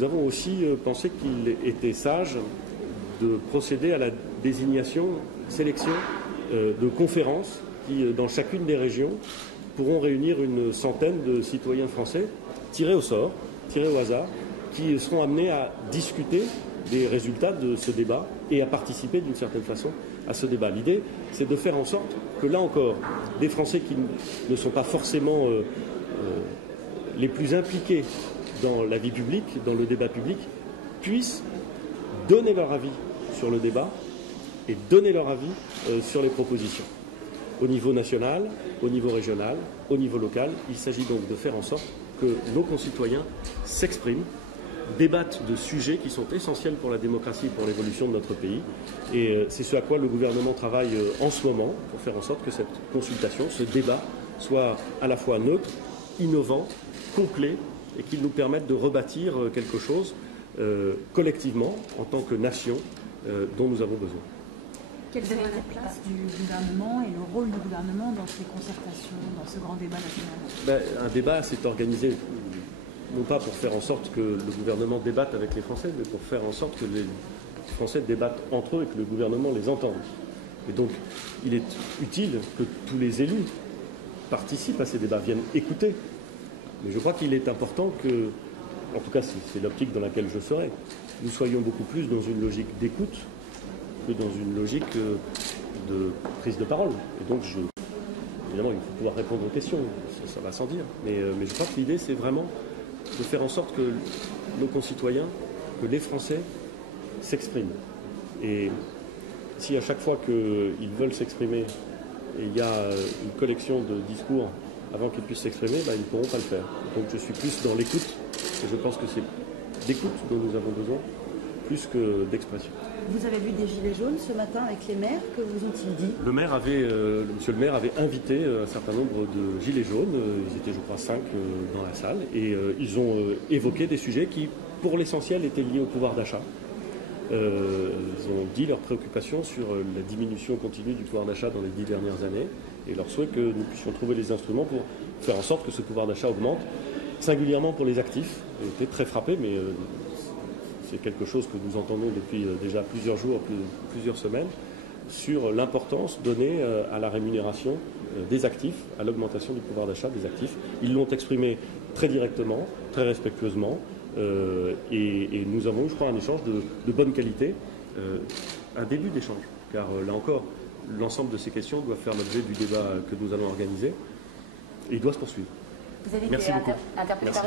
nous avons aussi pensé qu'il était sage de procéder à la sélection de conférences qui, dans chacune des régions, pourront réunir une centaine de citoyens français tirés au sort, tirés au hasard, qui seront amenés à discuter des résultats de ce débat et à participer d'une certaine façon à ce débat. L'idée, c'est de faire en sorte que, là encore, des Français qui ne sont pas forcément les plus impliqués dans la vie publique, dans le débat public, puissent donner leur avis sur le débat et donner leur avis sur les propositions. Au niveau national, au niveau régional, au niveau local, il s'agit donc de faire en sorte que nos concitoyens s'expriment, débattent de sujets qui sont essentiels pour la démocratie et pour l'évolution de notre pays. Et c'est ce à quoi le gouvernement travaille en ce moment pour faire en sorte que cette consultation, ce débat, soit à la fois neutre, innovant, complet et qu'il nous permette de rebâtir quelque chose collectivement en tant que nation dont nous avons besoin. Quelle serait la place du gouvernement et le rôle du gouvernement dans ces concertations, dans ce grand débat national? Un débat, c'est organisé non pas pour faire en sorte que le gouvernement débatte avec les Français, mais pour faire en sorte que les Français débattent entre eux et que le gouvernement les entende. Et donc, il est utile que tous les élus participent à ces débats, viennent écouter. Mais je crois qu'il est important que, en tout cas c'est l'optique dans laquelle je serai, nous soyons beaucoup plus dans une logique d'écoute que dans une logique de prise de parole. Et donc, évidemment, il faut pouvoir répondre aux questions, ça va sans dire. Mais je crois que l'idée, c'est vraiment de faire en sorte que nos concitoyens, que les Français s'expriment. Et si à chaque fois qu'ils veulent s'exprimer, il y a une collection de discours avant qu'ils puissent s'exprimer, ils ne pourront pas le faire. Donc je suis plus dans l'écoute, et je pense que c'est d'écoute dont nous avons besoin, plus que d'expression. Vous avez vu des gilets jaunes ce matin avec les maires, que vous ont-ils dit? Monsieur le maire avait invité un certain nombre de gilets jaunes, ils étaient je crois 5 dans la salle, et ils ont évoqué des sujets qui, pour l'essentiel, étaient liés au pouvoir d'achat. Ils ont dit leurs préoccupations sur la diminution continue du pouvoir d'achat dans les 10 dernières années, et leur souhait que nous puissions trouver les instruments pour faire en sorte que ce pouvoir d'achat augmente, singulièrement pour les actifs. J'ai été très frappé, mais c'est quelque chose que nous entendons depuis déjà plusieurs jours, plusieurs semaines, sur l'importance donnée à la rémunération des actifs, à l'augmentation du pouvoir d'achat des actifs. Ils l'ont exprimé très directement, très respectueusement, et nous avons, je crois, un échange de bonne qualité, un début d'échange, car là encore, l'ensemble de ces questions doivent faire l'objet du débat que nous allons organiser, et il doit se poursuivre. Vous avez Merci été beaucoup. interpellé par